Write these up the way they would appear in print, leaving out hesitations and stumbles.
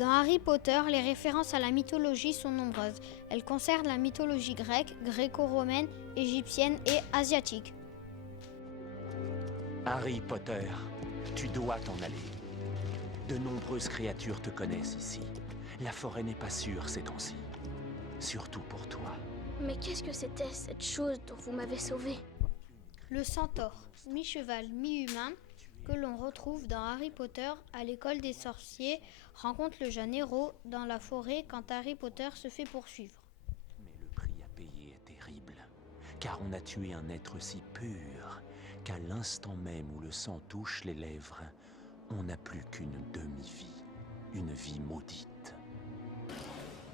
Dans Harry Potter, les références à la mythologie sont nombreuses. Elles concernent la mythologie grecque, gréco-romaine, égyptienne et asiatique. Harry Potter, tu dois t'en aller. De nombreuses créatures te connaissent ici. La forêt n'est pas sûre ces temps-ci. Surtout pour toi. Mais qu'est-ce que c'était, cette chose dont vous m'avez sauvé? Le centaure, mi-cheval, mi-humain, que l'on retrouve dans Harry Potter à l'école des sorciers, rencontre le jeune héros dans la forêt quand Harry Potter se fait poursuivre. Mais le prix à payer est terrible, car on a tué un être si pur qu'à l'instant même où le sang touche les lèvres, on n'a plus qu'une demi-vie, une vie maudite.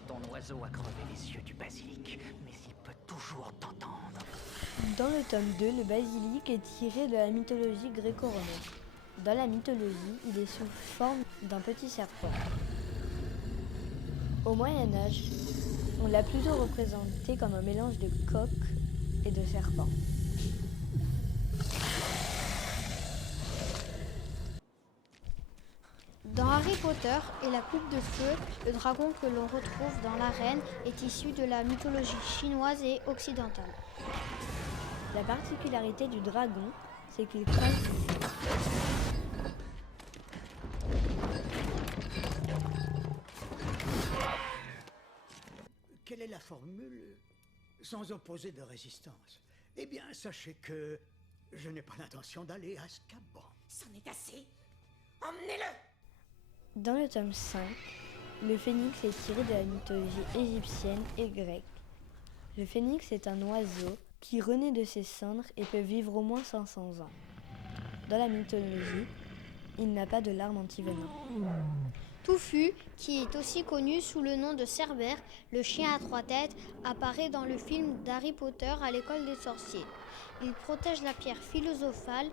Ton oiseau a crevé les yeux du basilic, mais il peut toujours t'entendre. Dans le tome 2, le basilic est tiré de la mythologie gréco-romaine. Dans la mythologie, il est sous forme d'un petit serpent. Au Moyen-Âge, on l'a plutôt représenté comme un mélange de coq et de serpent. Dans Harry Potter et la coupe de feu, le dragon que l'on retrouve dans l'arène est issu de la mythologie chinoise et occidentale. La particularité du dragon, c'est qu'il crache du feu. Quelle est la formule sans opposer de résistance? Eh bien, sachez que je n'ai pas l'intention d'aller à Azkaban. C'en est assez. Emmenez-le! Dans le tome 5, le phénix est tiré de la mythologie égyptienne et grecque. Le phénix est un oiseau qui renaît de ses cendres et peut vivre au moins 500 ans. Dans la mythologie, il n'a pas de larmes antivenin. Touffu, qui est aussi connu sous le nom de Cerbère, le chien à 3 têtes, apparaît dans le film d'Harry Potter à l'école des sorciers. Il protège la pierre philosophale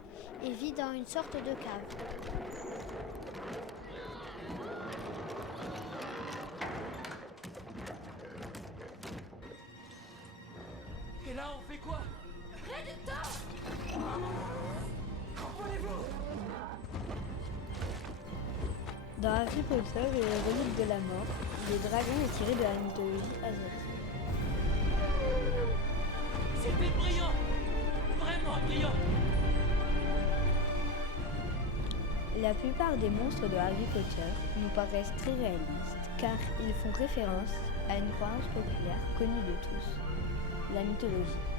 et vit dans une sorte de cave. Et là, on fait quoi? Dans Harry Potter et les reliques de la mort, le dragon est tiré de la mythologie asiatique. C'était brillant! Vraiment brillant! La plupart des monstres de Harry Potter nous paraissent très réalistes car ils font référence à une croyance populaire connue de tous, la mythologie.